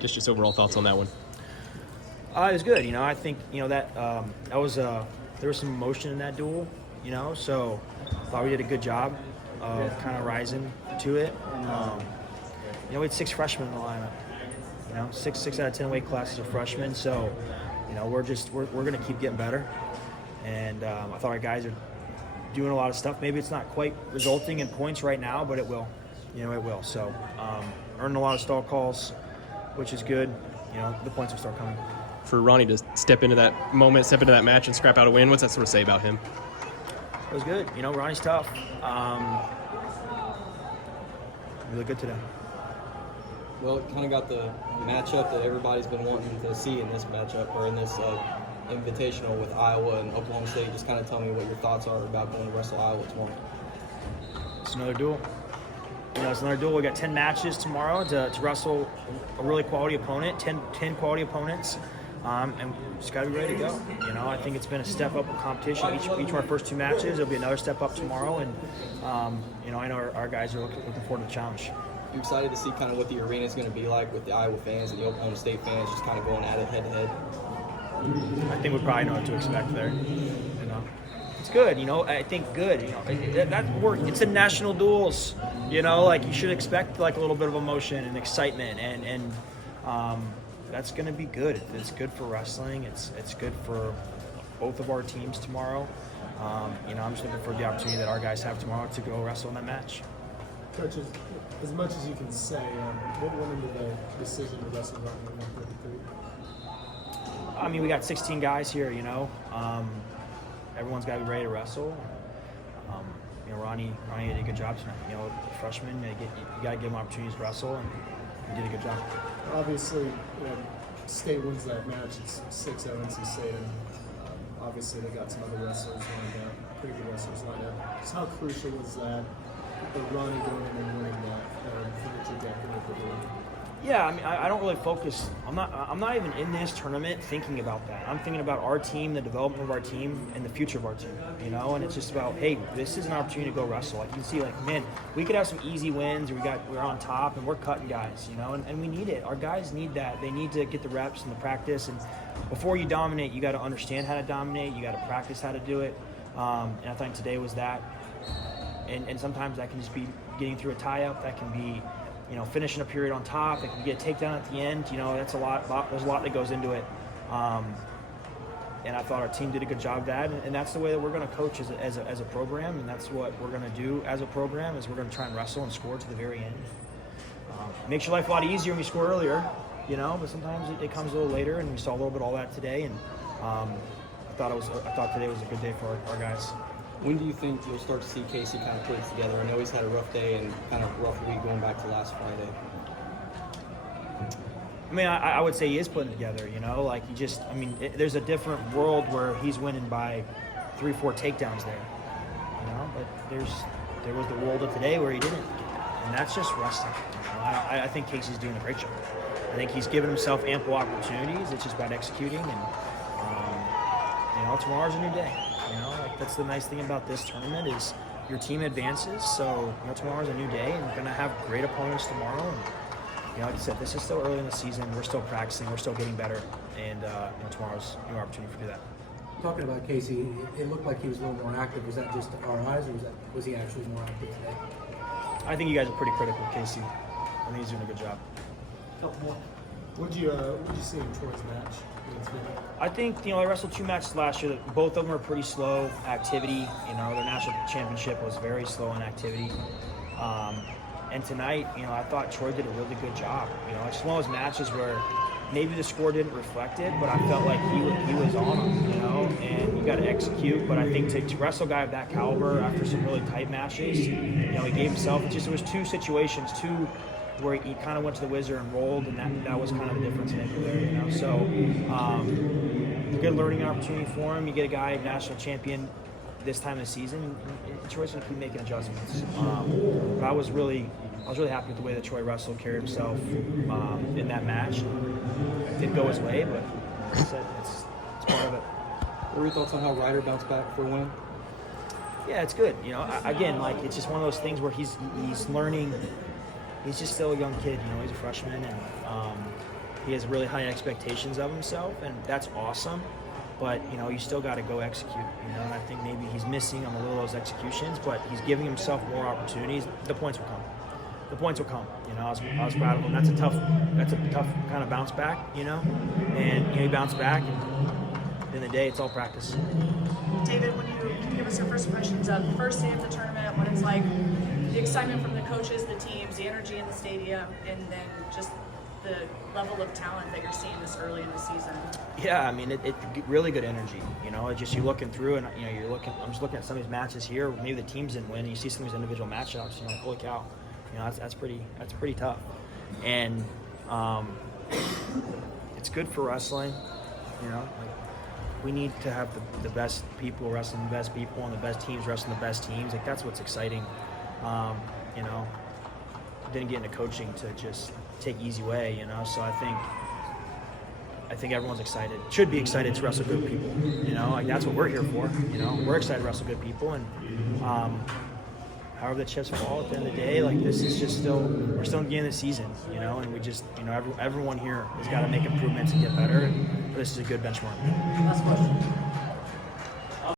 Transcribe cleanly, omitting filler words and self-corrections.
Just overall thoughts on that one. It was good. I think that was there was some emotion in that duel. So I thought we did a good job of kind of rising to it. We had 6 freshmen in the lineup. 6 out of 10 weight classes are freshmen. So we're going to keep getting better. And I thought our guys are doing a lot of stuff. Maybe it's not quite resulting in points right now, but it will. It will. So earning a lot of stall calls, which is good. The points will start coming. For Ronnie to step into that moment, step into that match and scrap out a win, what's that sort of say about him? It was good. Ronnie's tough. Really good today. Well, it kind of got the matchup that everybody's been wanting to see in this matchup, or in this invitational with Iowa and Oklahoma State. Just kind of tell me what your thoughts are about going to wrestle Iowa tomorrow. It's another duel. It's another duel. We got 10 matches tomorrow to wrestle a really quality opponent, 10 quality opponents, and just got to be ready to go. I think it's been a step up in competition. Each of our first 2 matches, there'll be another step up tomorrow, and I know our guys are looking forward to the challenge. You excited to see kind of what the arena is going to be like with the Iowa fans and the Oklahoma State fans just kind of going at it head to head? I think we probably know what to expect there. It's good. I think good. That work. It's the national duels. You should expect like a little bit of emotion and excitement, and that's going to be good. It's good for wrestling. It's good for both of our teams tomorrow. I'm just looking for the opportunity that our guys have tomorrow to go wrestle in that match. Coach, as much as you can say, what went into the decision to wrestle Ronnie in 133? We got 16 guys here. Everyone's got to be ready to wrestle. Ronnie did a good job tonight. Freshman, you got to give him opportunities to wrestle, and he did a good job. Obviously, State wins that match. It's 6-0 NC State, and obviously they got some other wrestlers lined up, pretty good wrestlers lined up. So how crucial was that, the Ronnie going in and winning that for the trajectory of the league? Yeah, I don't really focus. I'm not even in this tournament thinking about that. I'm thinking about our team, the development of our team, and the future of our team. And it's just about, hey, this is an opportunity to go wrestle. Like you can see, man, we could have some easy wins, or we're on top, and we're cutting guys. And we need it. Our guys need that. They need to get the reps and the practice. And before you dominate, you got to understand how to dominate. You got to practice how to do it. And I think today was that. And sometimes that can just be getting through a tie-up. That can be finishing a period on top. It can get a takedown at the end. That's a lot. There's a lot that goes into it. And I thought our team did a good job of that. And that's the way that we're going to coach as a program. And that's what we're going to do as a program, is we're going to try and wrestle and score to the very end. Makes your life a lot easier when you score earlier, but sometimes it comes a little later. And we saw a little bit of all that today. And I thought today was a good day for our guys. When do you think you'll start to see Casey kind of put it together? I know he's had a rough day and kind of rough week going back to last Friday. I would say he is putting it together, there's a different world where he's winning by 3-4 takedowns there, but there was the world of today where he didn't, and that's just wrestling. I think Casey's doing a great job. I think he's given himself ample opportunities. It's just about executing, and tomorrow's a new day. That's the nice thing about this tournament is your team advances. So tomorrow's a new day, and we're going to have great opponents tomorrow. And like I said, this is still early in the season. We're still practicing. We're still getting better, and tomorrow's a new opportunity to do that. Talking about Casey, it looked like he was a little more active. Was that just our eyes, or was he actually more active today? I think you guys are pretty critical of Casey. I think he's doing a good job. Couple more. What'd you see in Troy's match? I think I wrestled 2 matches last year. Both of them are pretty slow activity. Their national championship was very slow in activity. And tonight, I thought Troy did a really good job. It's just one of those matches where maybe the score didn't reflect it, but I felt like he was on them. And you got to execute. But I think to wrestle a guy of that caliber after some really tight matches, he gave himself. It was 2 situations, where he kind of went to the whizzer and rolled, and that was kind of the difference maker there. So good learning opportunity for him. You get a guy, national champion this time of the season, and Troy's going to keep making adjustments. But I was really happy with the way that Troy wrestled, carried himself in that match. It didn't go his way, but like I said, it's part of it. What were your thoughts on how Ryder bounced back for a win? Yeah, it's good. Again, it's just one of those things where he's learning. He's just still a young kid, he's a freshman, and he has really high expectations of himself, and that's awesome. But you still got to go execute. And I think maybe he's missing on a little of those executions, but he's giving himself more opportunities. The points will come. The points will come. I was proud of him. That's a tough kind of bounce back. And he bounced back. And at the end of the day, it's all practice. David, when you give us your first impressions of the first day of the tournament, what it's like, the excitement from the coaches, the teams, the energy in the stadium, and then just the level of talent that you're seeing this early in the season. Yeah, I mean, it really good energy. Just you're looking through, and I'm just looking at some of these matches here. Maybe the teams didn't win, and you see some of these individual matchups. Like, holy cow, that's pretty tough, and it's good for wrestling. We need to have the best people wrestling the best people, and the best teams wrestling the best teams. Like, that's what's exciting. Didn't get into coaching to just take easy way, So I think everyone's excited. Should be excited to wrestle good people. Like, that's what we're here for. We're excited to wrestle good people, and however the chips fall at the end of the day, like, this is just we're still in the beginning of the season, and we just everyone here has got to make improvements and get better. And this is a good benchmark. Last question.